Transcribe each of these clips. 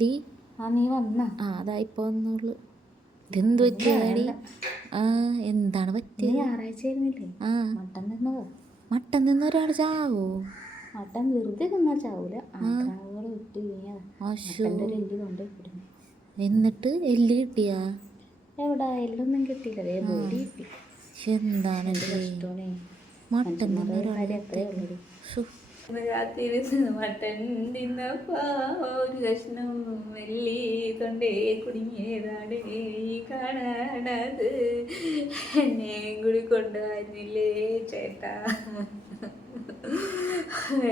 ആടി നീ വന്ന? ആ അതാ ഇപ്പൊ വന്നുള്ളു ഇതെന്ത് പറ്റിയതാടി? ആ എന്താണ് നീ പറ്റിയത് ഞായറാഴ്ച ആയിരുന്നില്ലേ? ആ. മട്ടൻ തിന്നതോ. മട്ടൻ നിന്ന് ഒരാൾ ചാവോ? മട്ടൻ വെറുതെ തിന്നാ ചാവൂല. ആക്രാവുകൾ വിട്ട് എന്നിട്ട് എല്ല് കിട്ടിയാ? എവിടെ? എല്ലൊന്നും കിട്ടിയില്ല. അതേ ബോഡി കിട്ടി. ഇഷ്ടോണേ മട്ടൻ തിന്നൊരാളെ ഒരാൾ കാര്യം ഉള്ളൂ മട്ടൻ തിന്നപ്പോ ഒരു കഷ്ണം വെള്ളി തൊണ്ടേ കുടുങ്ങിയതാണ് ഈ കാണണത്. എന്നെയും കൂടി കൊണ്ടുവരുന്നില്ലേ ചേട്ടാ?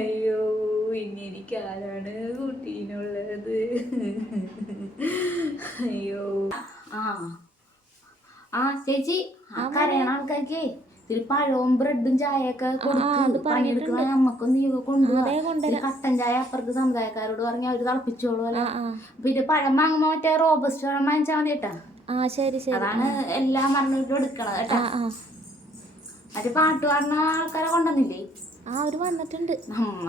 അയ്യോ ഇനി എനിക്ക് ആരാണ് കുട്ടീനുള്ളത്. അയ്യോ. ആ ആ ചേച്ചി ആ കരയണ ആൾക്കാർക്ക്? ഇത്തിരി പഴവും ബ്രെഡും ചായയൊക്കെ കൊടുക്ക് പണിയെടുക്കുന്ന നമ്മക്കൊന്ന് കൊണ്ടുപോകാം കട്ടൻ ചായ അപ്പുറത്ത് സമുദായക്കാരോട് പറഞ്ഞ് അവർ തിളപ്പിച്ചോളൂ ആ ആ. പിന്നെ പഴം വാങ്ങുമ്പോ മറ്റേ റോബസ്റ്റ് പഴം വാങ്ങിച്ചാൽ മതി കേട്ടാ. ആ ശരി ശരി. അതാണ് എല്ലാം പറഞ്ഞിട്ട് എടുക്കണത് കേട്ടാ. മറ്റേ പാട്ട് പാടുന്ന ആൾക്കാരെ കൊണ്ടുവന്നില്ലേ? ആ ഒരു വന്നിട്ടുണ്ട്. നമ്മ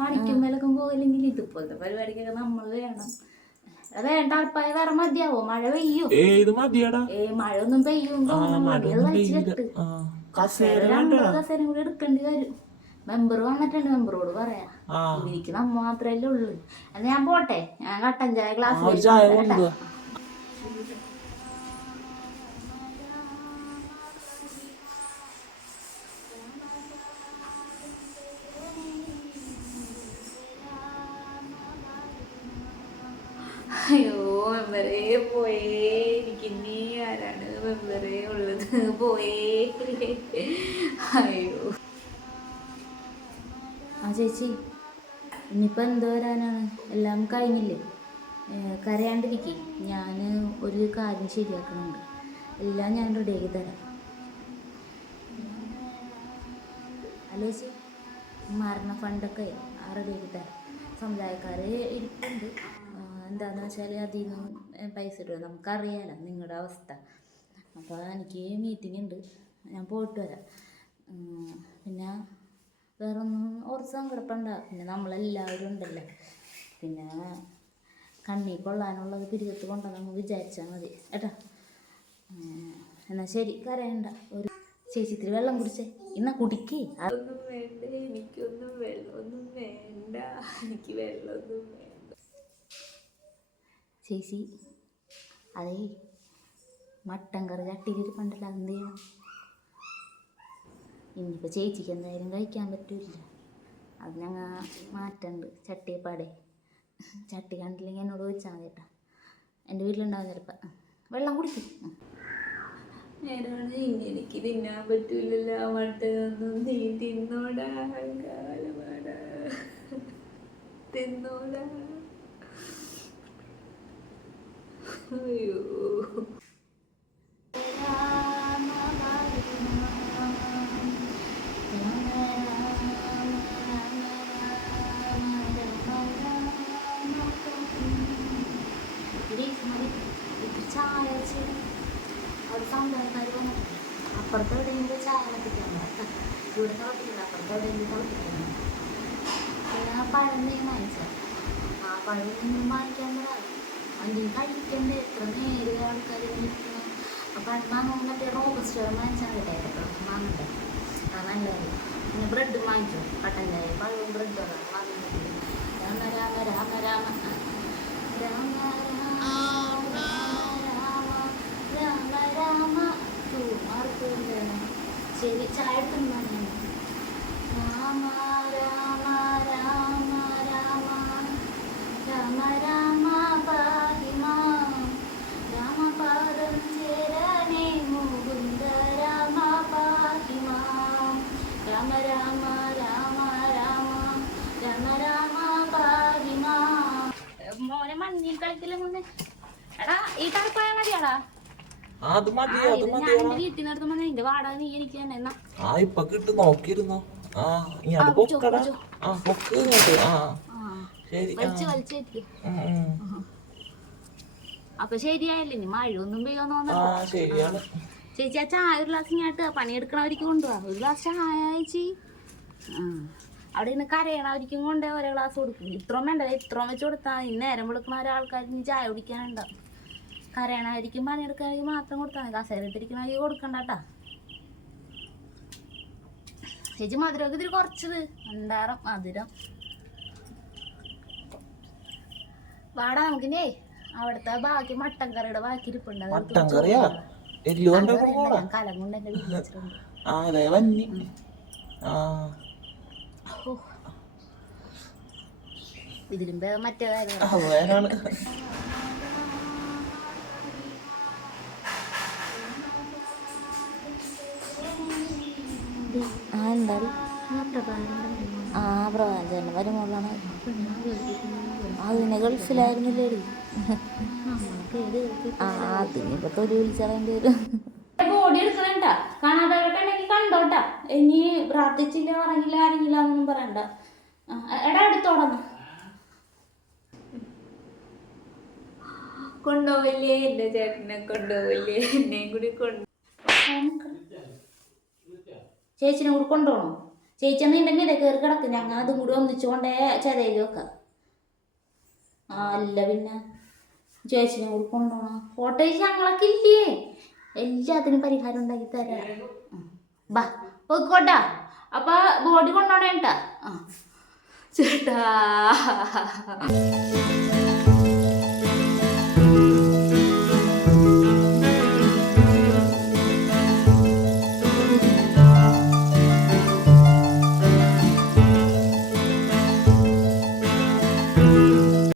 പണിക്കും വിലക്കും പോയില്ലെങ്കിൽ ഇതുപോലത്തെ പരിപാടിക്കൊക്കെ നമ്മൾ വേണം. വേണ്ട അർപ്പായ വേറെ മതിയാവോ? മഴ പെയ്യും. ഏ ഇത് മതിയാടാ. ഏ മഴ ഒന്നും പെയ്യും മഴ കസേര കൂടി എടുക്കേണ്ടി വരും. മെമ്പർ വന്നിട്ടുണ്ട് മെമ്പറോട് പറയാ. എനിക്ക് നമ്മ മാത്രല്ലേ ഉള്ളു. എന്നാ ഞാൻ പോട്ടെ. ഞാൻ കട്ടൻ ചായ ഗ്ലാസ് അയ്യോ മെമ്പറേ പോയേ എനിക്ക് ആ ചേച്ചി ഇനിയിപ്പോൾ എന്ത് എല്ലാം കഴിഞ്ഞില്ലേ? കരയാണ്ടിരിക്കേ. ഞാൻ ഒരു കാര്യം ശരിയാക്കുന്നുണ്ട് എല്ലാം ഞാൻ റെഡിയാക്കി തരാം. ഹലോ ചേച്ചി? മരണ ഫണ്ടൊക്കെ ആ റെഡിയാക്കി തരാം. സമുദായക്കാർ ഇരിപ്പുണ്ട്. എന്താണെന്ന് വെച്ചാൽ അതിൽ നിന്നും പൈസ ഇടുക നമുക്കറിയാലോ നിങ്ങളുടെ അവസ്ഥ. അപ്പോൾ എനിക്ക് മീറ്റിംഗ് ഉണ്ട് ഞാൻ പോയിട്ട് വരാം. പിന്നെ വേറെ ഒന്നും ഓർത്ത് സങ്കടപ്പണ്ട പിന്നെ നമ്മളെല്ലാവരും ഉണ്ടല്ലേ? പിന്നെ കണ്ണി കൊള്ളാനുള്ളത് പിരികത്ത് കൊണ്ടുവന്നു വിചാരിച്ചാൽ മതി. കേട്ടോ എന്നാ ശരി കരയണ്ട. ഒരു ചേച്ചി ഇത്തിരി വെള്ളം കുടിച്ചേ. ഇന്നാ കുടിക്കേ. അതൊന്നും വേണ്ട എനിക്കൊന്നും വെള്ളമൊന്നും വേണ്ട. എനിക്ക് വെള്ളമൊന്നും വേണ്ട. ചേച്ചി അതേ മട്ടൻ കറി ചട്ടിയിലിരിപ്പുണ്ടല്ലോ അതെന്ത് ചെയ്യണം ഇനിയിപ്പോൾ ചേച്ചിക്ക് എന്തായാലും കഴിക്കാൻ പറ്റില്ല. അത് ഞങ്ങൾ മാറ്റുണ്ട്. ചട്ടിയപ്പാടെ ചട്ടി കണ്ടില്ലെങ്കിൽ എന്നോട് ചോദിച്ചാൽ മതി കേട്ടോ. എന്റെ വീട്ടിലുണ്ടാവും ചിലപ്പോൾ വെള്ളം കുടിക്കും. ഇനി എനിക്ക് തിന്നാൻ പറ്റൂലല്ലോ. മട്ടനൊന്നും നീ തിന്നോടാ. തിന്നോടാ. അയ്യോ. ചായ അവിടെ സമുദായക്കാർ വന്നിട്ടുണ്ട് അപ്പുറത്ത് എവിടെയെങ്കിലും ചായ തിളപ്പിക്കാൻ കേട്ടോ ഇവിടെ തിളപ്പിക്കില്ല അപ്പുറത്ത് എവിടെയെങ്കിലും തിളപ്പിക്കണം പിന്നെ പഴം നീ വാങ്ങിച്ചോ ആ പഴം നീ വാങ്ങിക്കാൻ വണ്ടി കഴിക്കണ്ടേ എത്ര നേരെ ആൾക്കാർ നിൽക്കുന്നു അപ്പം വാങ്ങുമ്പോൾ മറ്റേ റോബസ്റ്റ് വാങ്ങിച്ചാൽ കേട്ടോ വാങ്ങണ്ടേ ആ നല്ലത് പിന്നെ ബ്രെഡ് വാങ്ങിച്ചോ കട്ടൻ ചായ പഴവും ബ്രെഡും വാങ്ങുന്നത് జారుతున్నాను నేను రామ రామ రామ రామ రామ రామ పాహిమా రామ పాదం చేరనే ముగుంద రామ పాహిమా. రామ రామ రామ రామ రామ రామ పాహిమా. മോനെ മഞ്ഞിൽ കളിക്കില്ല മുന്നേ ഈ കളി തന്നെ എന്നാ. ആ ഇപ്പൊ കിട്ടും നോക്കിയിരുന്നോ? ആ ആ, പൊക്കടാ. പൊക്ക് ഇങ്ങോട്ട്. ശരി. അപ്പൊ ശരിയായല്ലേ? ഇനി പെയ്യോന്ന് ആ തോന്നുന്നു ശരിയാണ്. ചേച്ചി ആ ചായ ഒരു ഗ്ലാസ് ഇങ്ങോട്ട് പണിയെടുക്കണവർക്ക് കൊണ്ടുപോവാ ഒരു ഗ്ലാസ് ചായ ചേച്ചി. അവിടെ നിന്ന് കരയണവരിക്കും കൊണ്ടേ ഓരോ ഗ്ലാസ് കൊടുക്കും. ഇത്രയും വേണ്ട ഇത്രയും വെച്ച് കൊടുത്താൽ ഇന്നേരം നേരം വിളിക്കുന്ന ഒരാൾക്കാർ ഇനി ചായ കുടിക്കാനുണ്ടാവും കരയണവർക്കും പണിയെടുക്കാനായിരിക്കും മാത്രം കൊടുത്താൽ മതി. കസേരത്തിരിക്കണവർക്ക് കൊടുക്കണ്ട കേട്ടാ ചേച്ചി മധുരമൊക്കെ ഇതിൽ കുറച്ചത്. അണ്ടാറം മധുരം. വാടാ നമുക്കിനേ. അവിടുത്തെ ബാക്കി മട്ടൻ കറിയുടെ ബാക്കി ഇരിപ്പുണ്ട് ഞാൻ കലം കൊണ്ട് എന്റെ വീട്ടിൽ വെച്ചിട്ടുണ്ട്. ഇതിലും മറ്റേതായിരുന്നു അത് വേനാണ് ആ എന്താടി ആ മുകളാണ് അതിനെ ഗൾഫിലായിരുന്നില്ലേടി ആ അതിനിപ്പോ തൊലി വിളിച്ചറിയേണ്ടി വരും. ബോഡി എടുക്കണണ്ട കാണാത്തവരൊക്കെ ഉണ്ടെങ്കിൽ കണ്ടോട്ടാ. ഇനി പ്രാർത്ഥിച്ചില്ല പറഞ്ഞില്ല അറിയില്ല എന്നൊന്നും പറയണ്ട. ആ, എടാ എടുത്തോടന്ന് കൊണ്ടുപോവല്ലേ എന്റെ ചേട്ടനെ കൊണ്ടോവല്ലേ എന്നെയും കൂടി കൊണ്ട് ചേച്ചിനെ കൂടി കൊണ്ടുപോകണം. ചേച്ചി എന്നുണ്ടെങ്കിൽ ഇതേ കയറി കിടക്കും. ഞങ്ങൾ അതും കൂടി ഒന്നിച്ചു കൊണ്ടേ ചതയിൽ വെക്കാം. ആ അല്ല പിന്നെ. ചേച്ചിനെ കൂടി കൊണ്ടുപോകണം. ഫോട്ടോ ഞങ്ങളൊക്കെ ഇല്ലേ? എല്ലാത്തിനും പരിഹാരം ഉണ്ടാക്കി തരാം. ബാ പോയിക്കോട്ടാ. അപ്പൊ ബോഡി കൊണ്ടോണേട്ടാ. ആ. ചേട്ടാ.